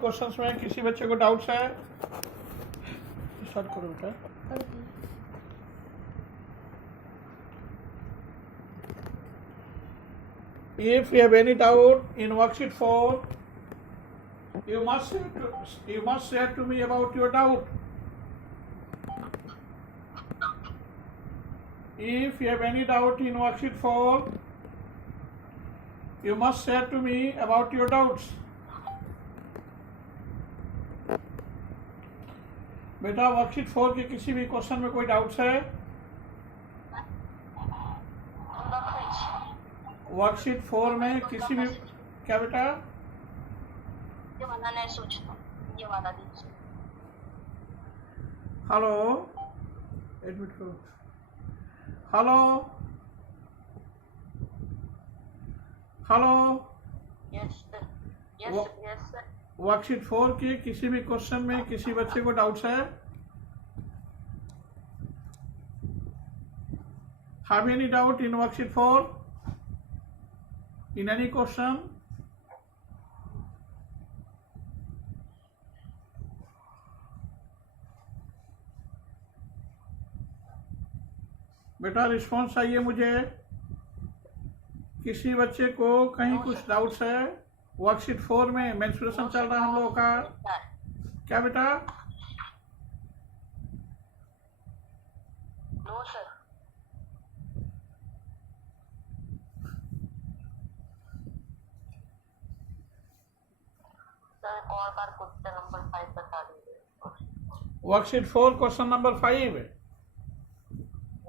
Questions में किसी बच्चे को डाउट्स है? स्टार्ट करो बेटा। If you have any doubt in worksheet 4, you must say to me about your doubt. If you have any doubt in worksheet 4, you must say to me about your doubts. बेटा worksheet 4 के किसी भी question में कोई doubts है? Worksheet 4 में किसी भी क्या बेटा? ये वाला नहीं सोचता, ये वाला दीजिए। हेलो, एडमिट करो। Hello hello, yes sir, yes sir. Worksheet 4 के किसी भी क्वेश्चन में किसी बच्चे को डाउट्स है? Have any doubt in worksheet 4? In any question? बेटा रिस्पॉन्स चाहिए मुझे। किसी बच्चे को कहीं कुछ डाउट्स है? वर्कशीट 4 में मेंस्ट्रुएशन चल रहा है हम लोगों का। क्या बेटा? No sir. सर और बार क्वेश्चन नंबर 5 बता दीजिए। Worksheet 4 question number 5।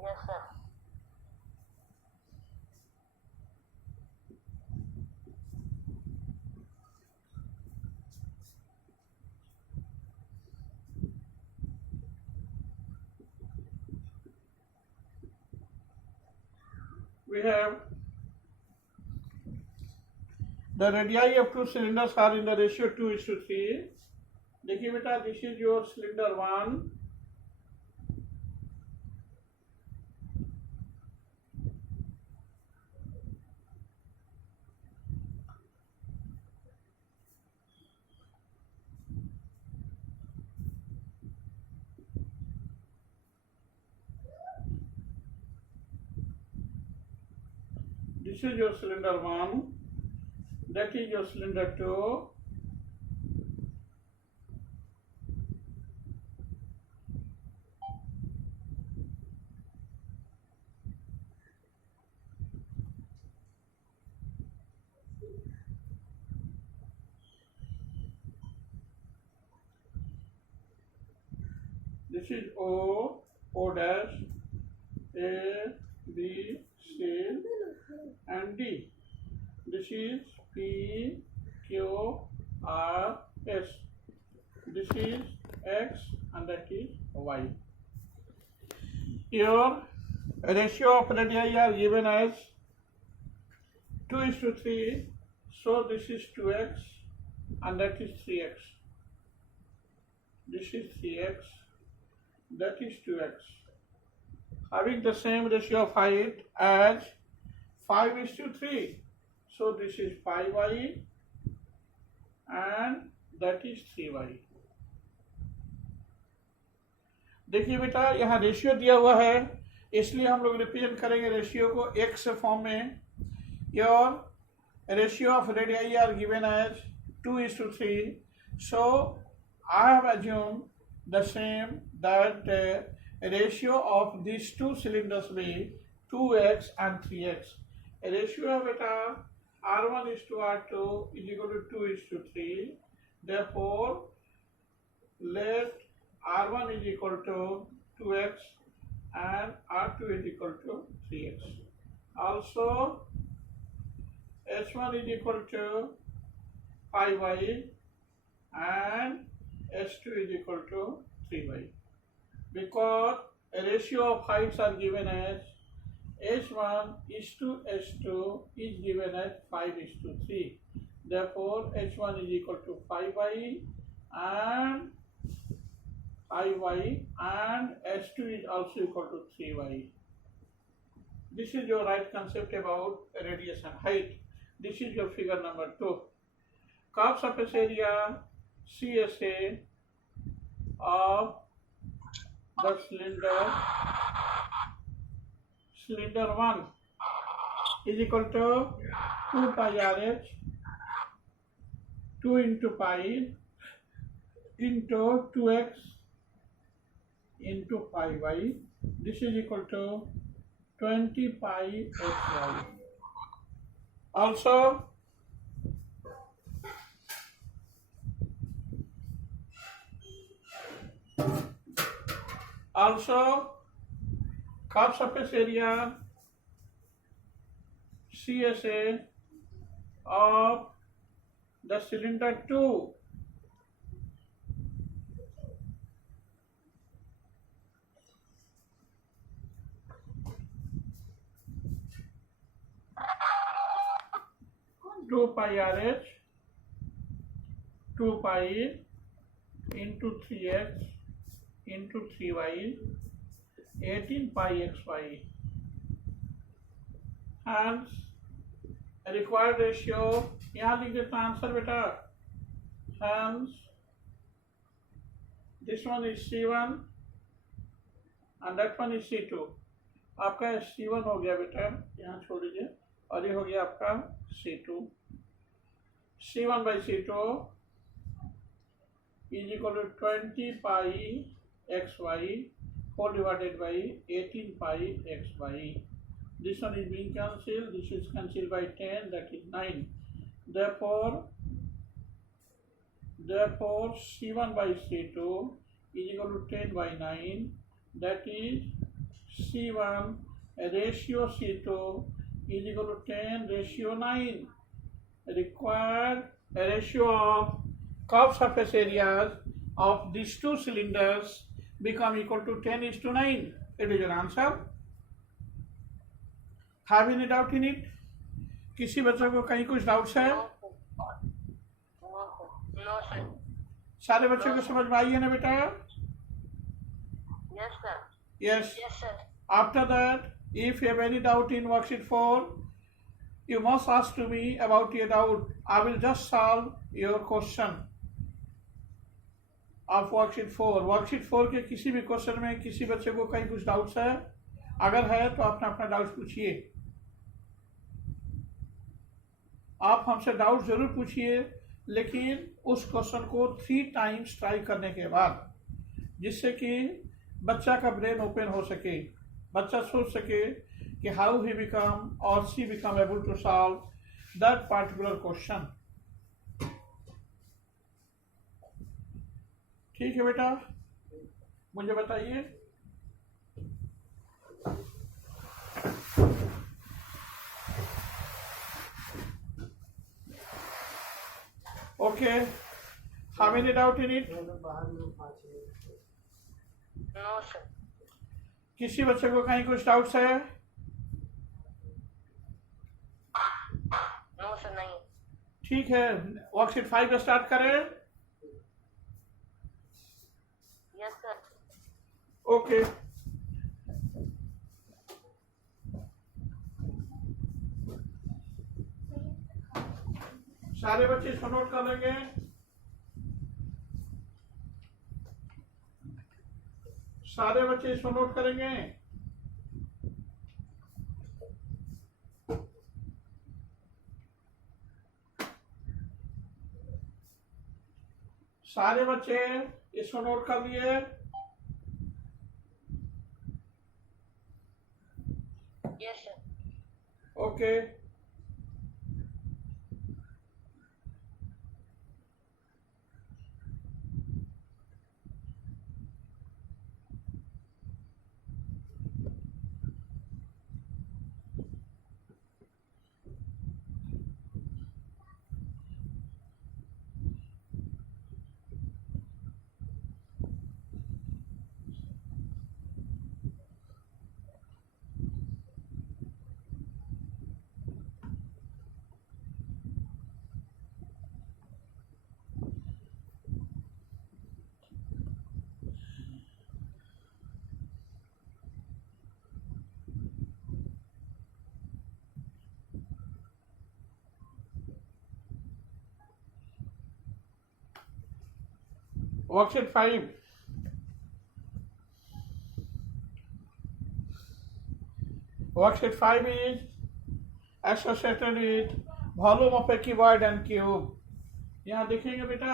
Yes sir. We have the radii of two cylinders are in the ratio 2:3. देखिए बेटा, this is your cylinder 1. This is your cylinder 1. That is your cylinder 2. This is O, O dash, A, B, C, and D. This is P, Q, R, S. This is X and that is Y. Your ratio of radii are given as 2:3. So this is 2x and that is 3x. This is 3x. That is 2x. Having the same ratio of height as 5:3. So this is 5y and that is 3y. देखिए बेटा, यहाँ ratio दिया हुआ है, इसलिए हम लोग represent करेंगे रेशियो को x फॉर्म में। Your ratio of radii are given as 2:3. So I have assumed the same that ratio of these two cylinders will be 2x and 3x. Ratio है बेटा R1:R2 is equal to 2:3. Therefore, let R1 is equal to 2x and R2 is equal to 3x. Also, S1 is equal to 5y and S2 is equal to 3y. Because a ratio of heights are given as H1 is to H2 is given as 5:3. Therefore, H1 is equal to 5y and 5y and H2 is also equal to 3y. This is your right concept about radius and height. This is your figure number 2. Curve surface area CSA of the cylinder 1 is equal to 2 pi RH 2 into pi into 2x into pi y. This is equal to 20 pi xy. Also, curved surface area CSA of the cylinder 2 2 pi RH 2 pi into 3x into 3y 18 pi xy. Hence required ratio यहाँ लिख देता answer बेटा. Hence this one is C1 and that one is C2. आपका C1 हो गया बेटा, यहाँ छोड़ दीजिए, और ये हो गया आपका C2. C1 by C2 is equal to 20 pi xy whole divided by 18 pi xy. This one is being cancelled, this is cancelled by 10, that is 9. Therefore C1 by C2 is equal to 10 by 9, that is C1 ratio C2 is equal to 10 ratio 9. Required ratio of curved surface areas of these two cylinders become equal to 10:9. It is your answer. Have any doubt in it? किसी बच्चे को कहीं कुछ doubts है? No, sir. सारे बच्चों को समझ में आई है ना बेटा? Yes, sir. Yes. Yes, sir. After that, if you have any doubt in worksheet 4, you must ask to me about your doubt. I will just solve your question of worksheet 4. Worksheet 4 के किसी भी question में किसी बच्चे को कहीं कुछ doubts है? अगर है तो अपना अपना डाउट पूछिए. आप हमसे डाउट जरूर पूछिए, लेकिन उस क्वेश्चन को 3 टाइम्स ट्राई करने के बाद, जिससे कि बच्चा का ब्रेन ओपन हो सके, बच्चा सोच सके कि हाउ ही बिकम और she become able to solve that particular question. ठीक है बेटा, मुझे बताइए. Okay, how many doubt in it? No, sir. किसी बच्चे को कहीं कुछ डाउट्स है? No, sir, नहीं. ठीक है, वर्कशीट 5 स्टार्ट करें. Yes, sir. ओके, सारे बच्चे इसको नोट कर लेंगे. सारे बच्चे इसको नोट करेंगे. सारे बच्चे इसको नोट कर लिए. Yes, sir. Okay, Worksheet 5. Worksheet 5 is associated with volume of a cuboid and cube. यहाँ देखेंगे बेटा,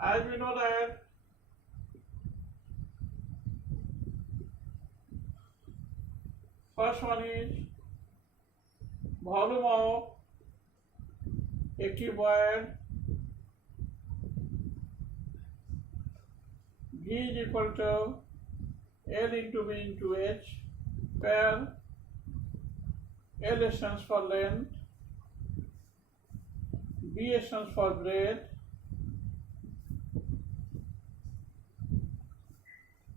as we know that first one is volume of a cuboid V is equal to L into V into H, where L stands for length, B stands for breadth,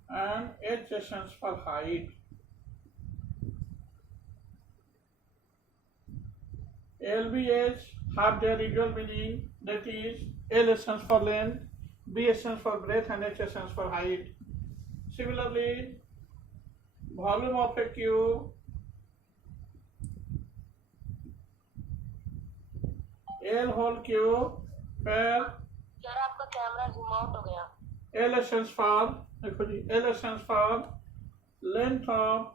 and H stands for height. LBH have their usual meaning, that is L stands for length, B stands for breadth, and H stands for height. Similarly, volume of a cube, L whole cube, where यार आपका camera zoom out हो गया। L stands for, देखो जी, L stands for length of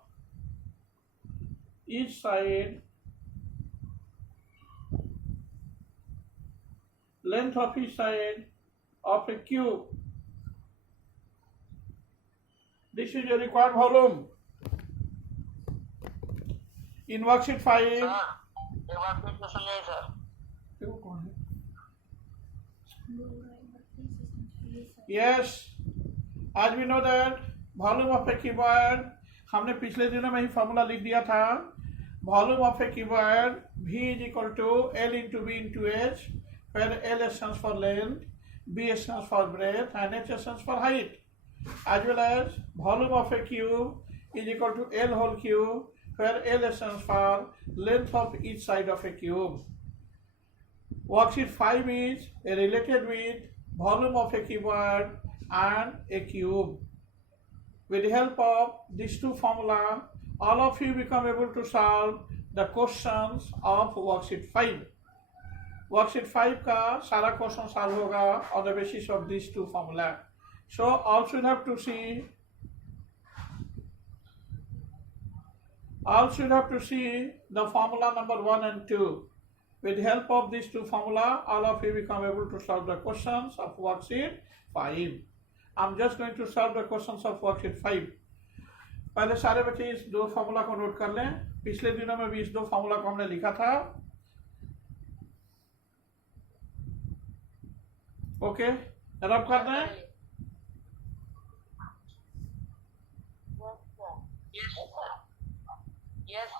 each side, length of each side of a cube. This is your required volume. In worksheet 5, एक बार फिर से समझाइए sir. Yes, as we know that volume of a cuboid, हमने पिछले दिनों में ही formula लिख दिया था। Volume of a cuboid V is equal to L into V into H, where L stands for length, B stands for breadth, and H stands for height. As well as volume of a cube is equal to L whole cube, where L stands for length of each side of a cube. Worksheet 5 is related with volume of a cuboid and a cube. With the help of these two formula, all of you become able to solve the questions of worksheet 5. Worksheet 5 का सारा question solve होगा on the basis of these two formula. So all should have to see the formula number 1 and 2. With the help of these two formula, all of you become able to solve the questions of worksheet 5. I'm just going to solve the questions of worksheet 5. पहले सारे बच्चे इस दो formula को note कर लें। पिछले दिनों में भी इस दो फॉर्मूला को हमने लिखा था। ओके, रब कर दें। Yes.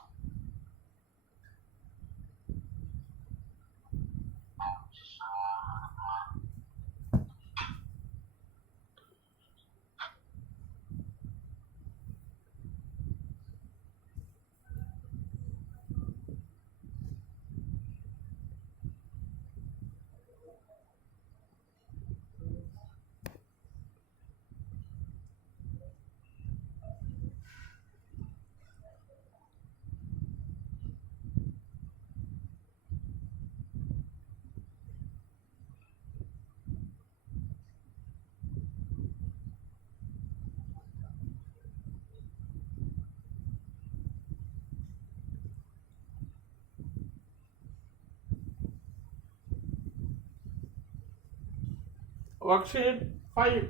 Worksheet 5.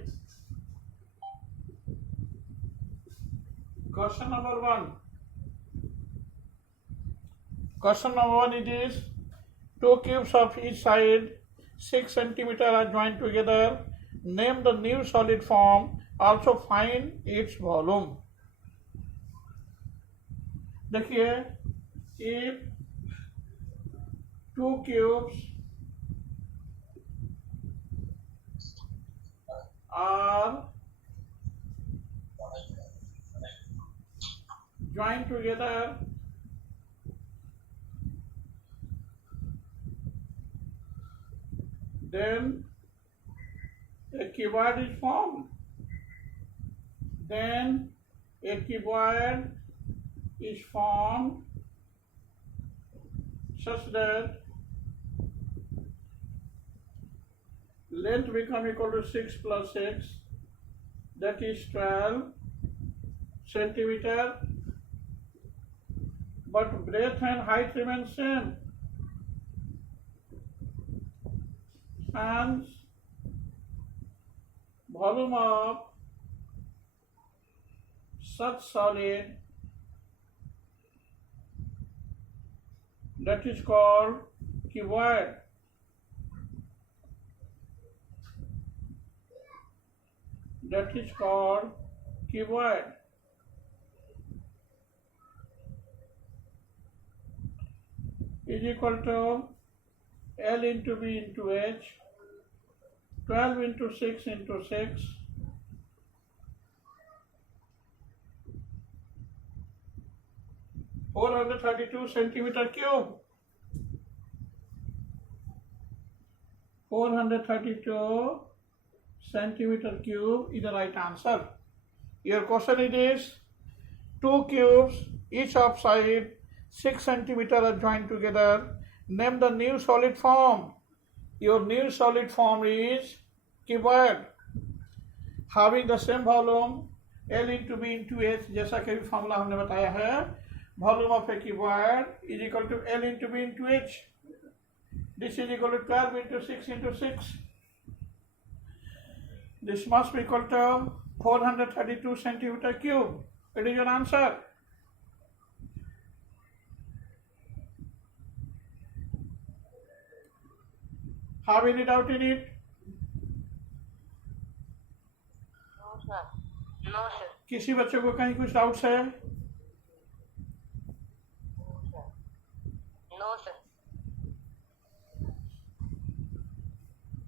Question number 1. Question number 1 it is, two cubes of each side 6 cm are joined together. Name the new solid form. Also find its volume. देखिए, if two cubes are joined together, then a cuboid is formed. Then a cuboid is formed such that length become equal to 6 plus 6, that is 12 centimeter, but breadth and height remain same. And volume of such solid, that is called cuboid. That is called cuboid. Is equal to L into B into H, 12 into 6 into 6, (432 centimeter cube). 432 centimeter cube is the right answer. Your question it is, two cubes, each of side 6 centimeter are joined together. Name the new solid form. Your new solid form is cuboid, having the same volume L into B into H, जैसा कि अभी formula हमने बताया है. Volume of a cuboid is equal to L into B into H. This is equal to 12 into 6 into 6. This must be equal to 432 centimeter cube. It is your answer. Have any doubt in it? No, sir. No, sir. किसी बच्चे को कहीं कुछ doubts है? No, sir.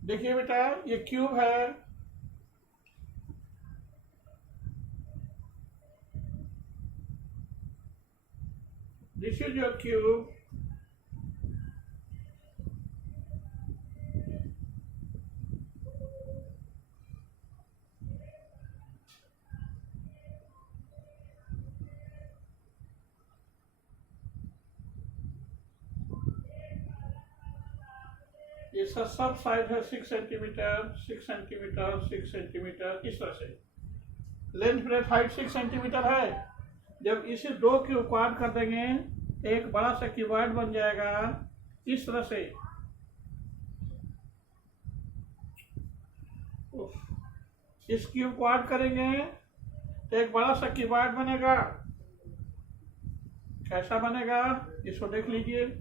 देखिए बेटा, ये cube है. This is your cube. इसका सब साइज है 6 सेंटीमीटर, 6 सेंटीमीटर, 6 सेंटीमीटर, इस तरह से. लेंथ ब्रेथ हाइट 6 सेंटीमीटर है. जब इसे दो क्यूब को ऐड कर देंगे, एक बड़ा सा क्यूबॉइड बन जाएगा इस तरह से. इस क्यूब को ऐड करेंगे तो एक बड़ा सा क्यूबॉइड बनेगा. कैसा बनेगा इसको देख लीजिए.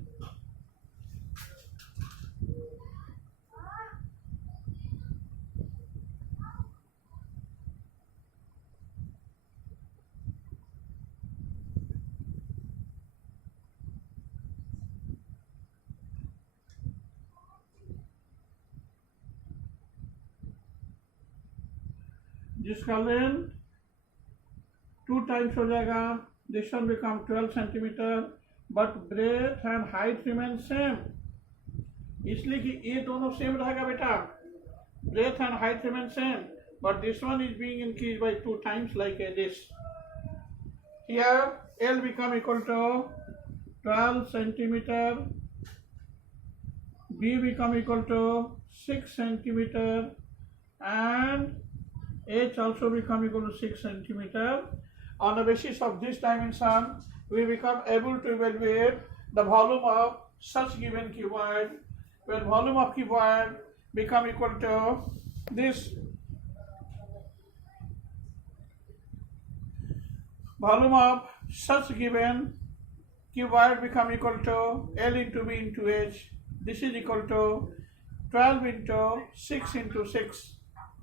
जिसका लेंथ 2 टाइम्स हो जाएगा. This one become 12 centimetre, but breadth and height remain same. इसलिए कि ये दोनों सेम रहेगा बेटा. Breadth and height remain same, but this one is being increase by 2 times like this. Here L become equal to 12 centimeter, B become equal to 6 centimeter, and H also become equal to 6 centimeter. On the basis of this dimension, we become able to evaluate the volume of such given cuboid. When volume of cuboid become equal to this, volume of such given cuboid become equal to L into B into H. This is equal to 12 into 6 into 6.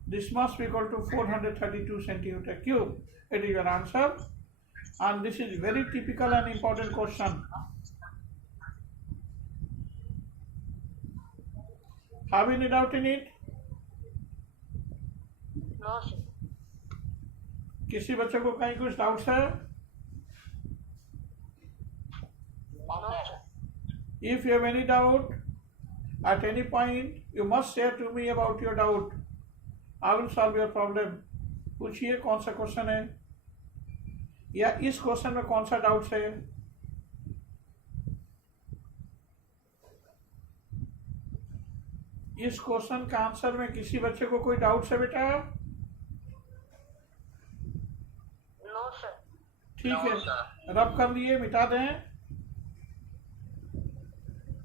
This must be equal to 432 centimeter cube. It is your answer, and this is very typical and important question. Have any doubt in it? No, sir. किसी बच्चे को कहीं कुछ doubts है? No, sir. If you have any doubt at any point, you must share to me about your doubt. I will solve your problem. पूछिए कौन सा question है, या इस क्वेश्चन में कौन सा डाउट है. इस क्वेश्चन का आंसर में किसी बच्चे को कोई डाउट है बेटा? No sir. ठीक है, No, sir. रब कर लिए, मिटा दें,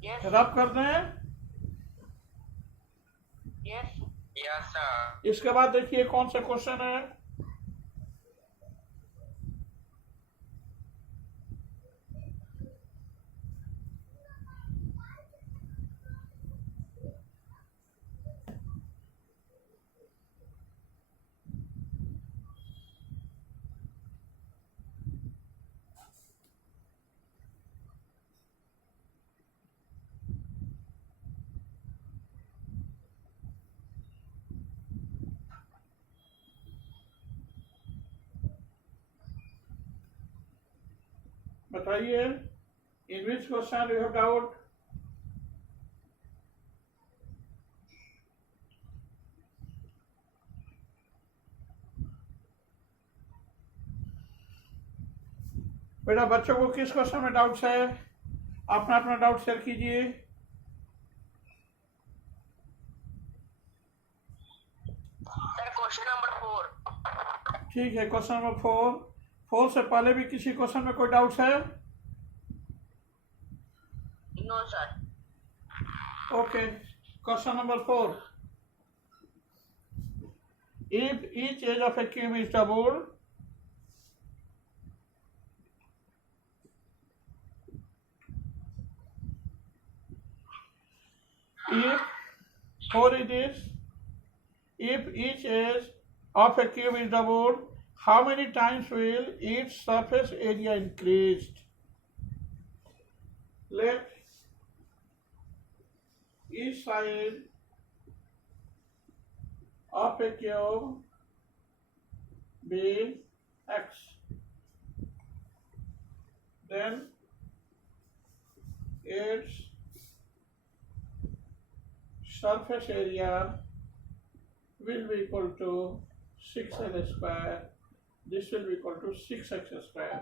यस रब कर दें। Yes Yes, sir. इसके बाद देखिए कौन सा क्वेश्चन है। बताइए, इन which question you have doubt? बेटा बच्चों को किस क्वेश्चन में डाउट्स है? अपना अपना डाउट शेयर कीजिए। Sir question number 4। ठीक है, क्वेश्चन नंबर 4 से पहले भी किसी क्वेश्चन में कोई डाउट्स है? No sir. Okay, question number 4, if each edge of a cube is double, if 4 edges, if each edge of a cube is doubled, how many times will its surface area increased? Let each side of a cube be x. Then its surface area will be equal to 6l square. This will be equal to 6x square.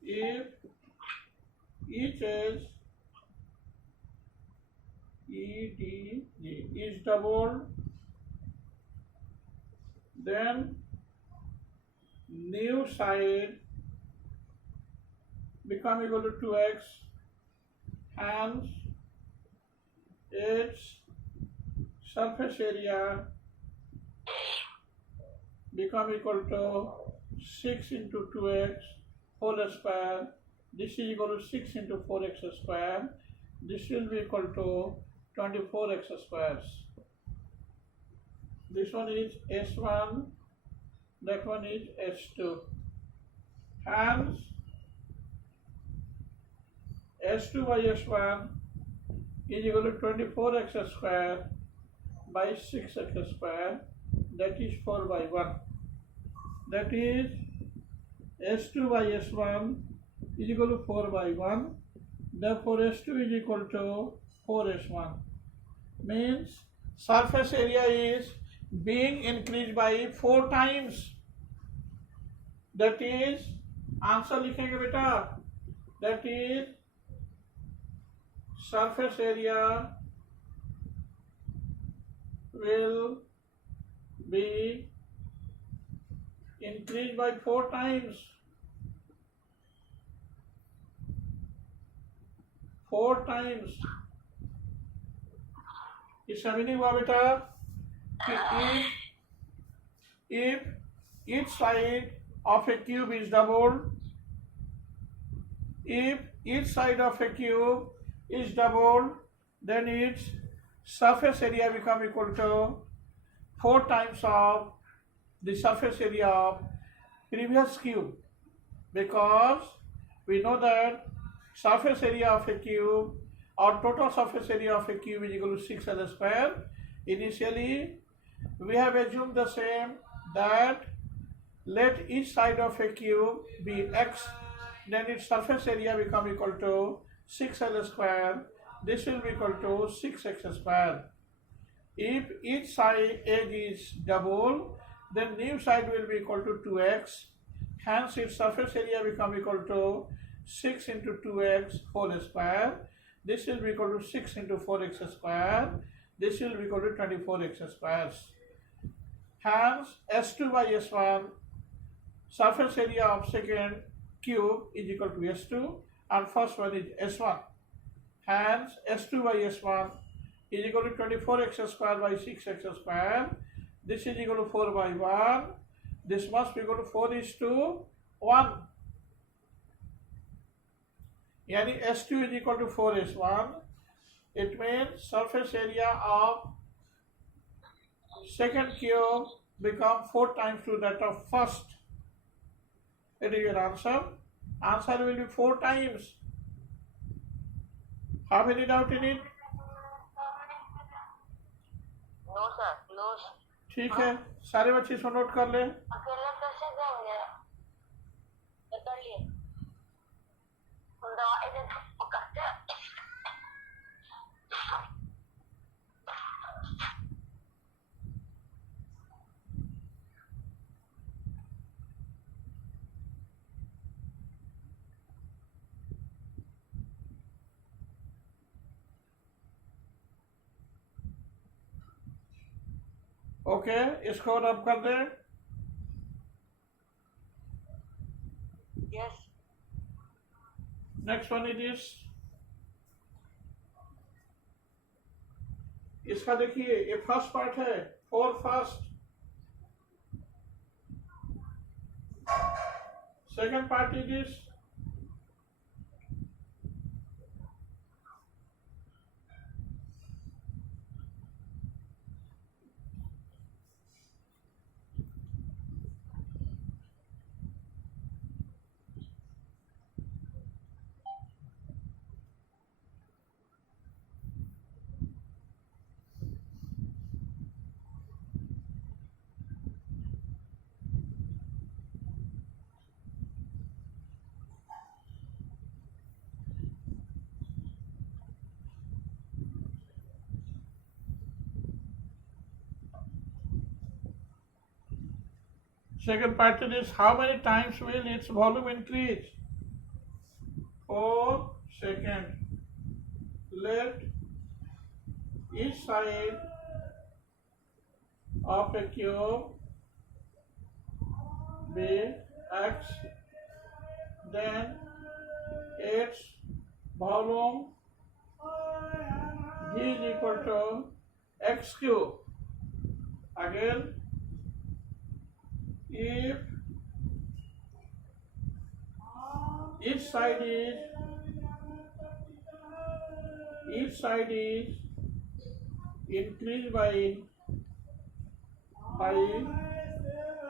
If each edge EDG is doubled, then new side become equal to 2x, hence its surface area become equal to 6 into 2x whole square. This is equal to 6 into 4x square. This will be equal to 24x squares. This one is S1, that one is S2. Hence, S2 by S1 is equal to 24x square by 6x square, that is 4 by 1. That is S2 by S1 is equal to 4 by 1. Therefore, S2 is equal to 4S1. Means surface area is being increased by 4 times. That is, answer लिखेंगे बेटा, that is surface area will be increased by 4 times. 4 times. इसका meaning हुआ बेटा कि if each side of a cube is doubled, if each side of a cube is doubled, then its surface area become equal to 4 times of the surface area of previous cube, because we know that surface area of a cube or total surface area of a cube is equal to 6l square. Initially, we have assumed the same, that let each side of a cube be x, then its surface area become equal to 6l square. This will be equal to 6x square. If each side edge is double, then new side will be equal to 2x. Hence, its surface area become equal to 6 into 2x whole square. This will be equal to 6 into 4x square. This will be equal to 24x squares. Hence, S2 by S1, surface area of second cube is equal to S2 and first one is S1. Hence, S2 by S1 is equal to 24x square by 6x square. This is equal to 4 by 1. This must be equal to 4:1. Yani S2 is equal to 4S1. It means surface area of second cube become 4 times to that of first. It is your answer. Answer will be 4 times. Have any doubt in it? No sir, no. ठीक है, सारे बच्चे इसको note कर ले। अकेले कैसे देंगे? कर लिए। दवा इधर पकड़ते हैं। ओके, इसको रब कर दे। Yes. Next one it is, इसका देखिए ये फर्स्ट पार्ट है 4 first, second part it is second part is how many times will its volume increase? 4 second. Let each side of a cube be x, then its volume v is equal to x cube. Again, if each side is increased by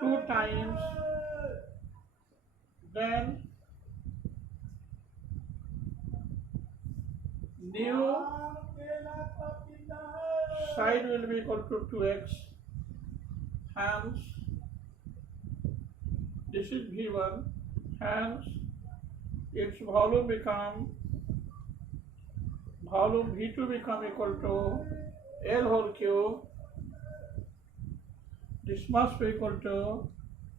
2 times, then new side will be equal to 2x. Hence, this is V1. Hence, its volume V2 become equal to L whole cube. This must be equal to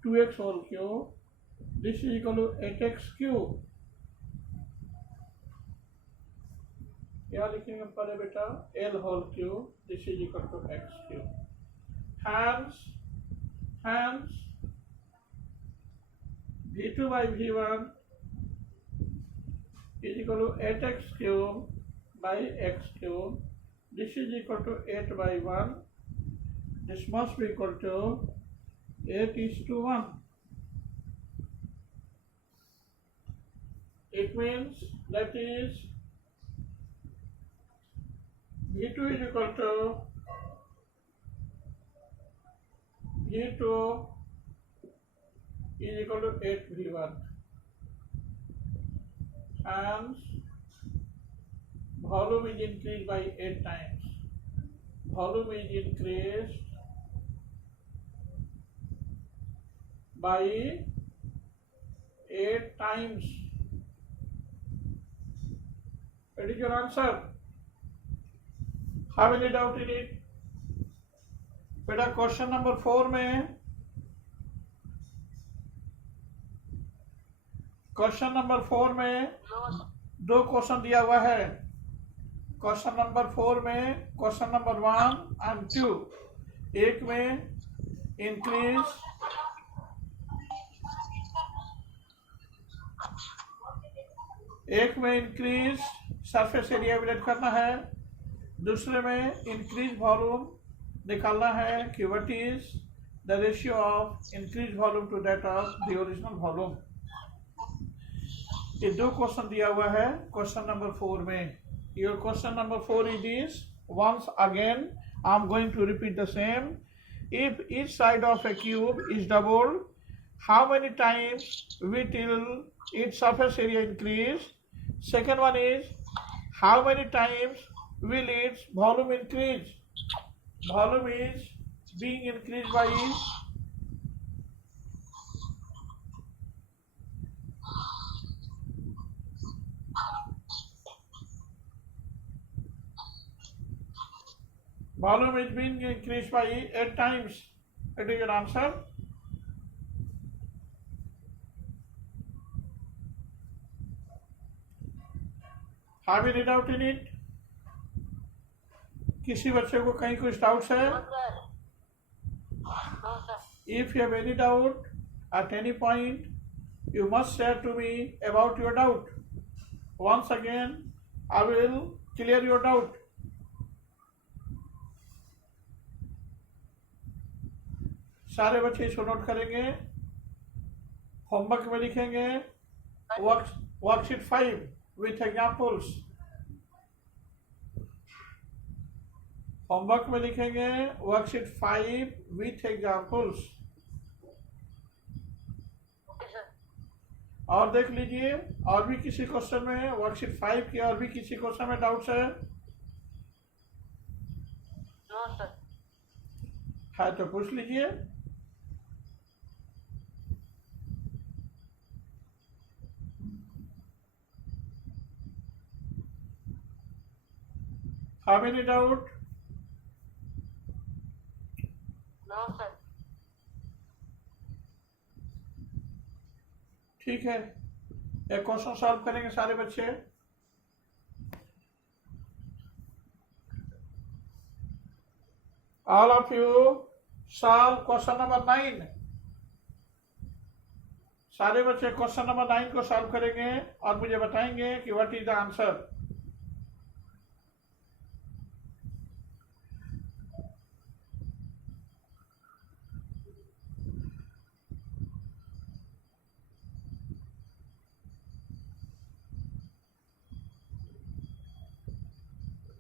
2x whole cube. This is equal to 8x cube. यहाँ लिखेंगे पहले बेटा L whole cube. This is equal to x cube. Hence V2 by V1 is equal to 8x cube by x cube. This is equal to 8 by 1. This must be equal to 8:1. It means that is V2 is equal to V2 is equal to 8V1. Hence, volume is increased by 8 times. Volume is increased by 8 times. That is your answer. Have any doubt in it? बेटा question number 4 में दो question दिया हुआ है। Question number 4 में question number 1 and 2, एक में increase surface area evaluate करना है, दूसरे में इंक्रीज वॉल्यूम निकालना है कि what is the ratio of increase volume to that of the original volume. ये दो क्वेश्चन दिया हुआ है क्वेश्चन नंबर 4 में। Your question number 4 is this, once again I am going to repeat the same. If each side of a cube is doubled, how many times will its surface area increase? Second one is, how many times will its volume increase? Volume is being increased by volume is being increased by 8 times. It is your answer. Have you any doubt in it? किसी बच्चे को कहीं कुछ doubts है? If you have any doubt at any point, you must share to me about your doubt. Once again, I will clear your doubt. सारे बच्चे इसको note करेंगे, होमवर्क में लिखेंगे वर्कशीट 5 विथ एग्जाम्पल्स। होमवर्क में लिखेंगे वर्कशीट 5 विथ एग्जाम्पल्स। और देख लीजिए, और भी किसी क्वेश्चन में वर्कशीट 5 के और भी किसी क्वेश्चन में डाउट्स है तो पूछ लीजिए। Have any doubt? No, sir. ठीक है, एक क्वेश्चन सॉल्व करेंगे सारे बच्चे। All of you solve question number 9। सारे बच्चे क्वेश्चन नंबर 9 को सॉल्व करेंगे और मुझे बताएंगे कि व्हाट इज द आंसर।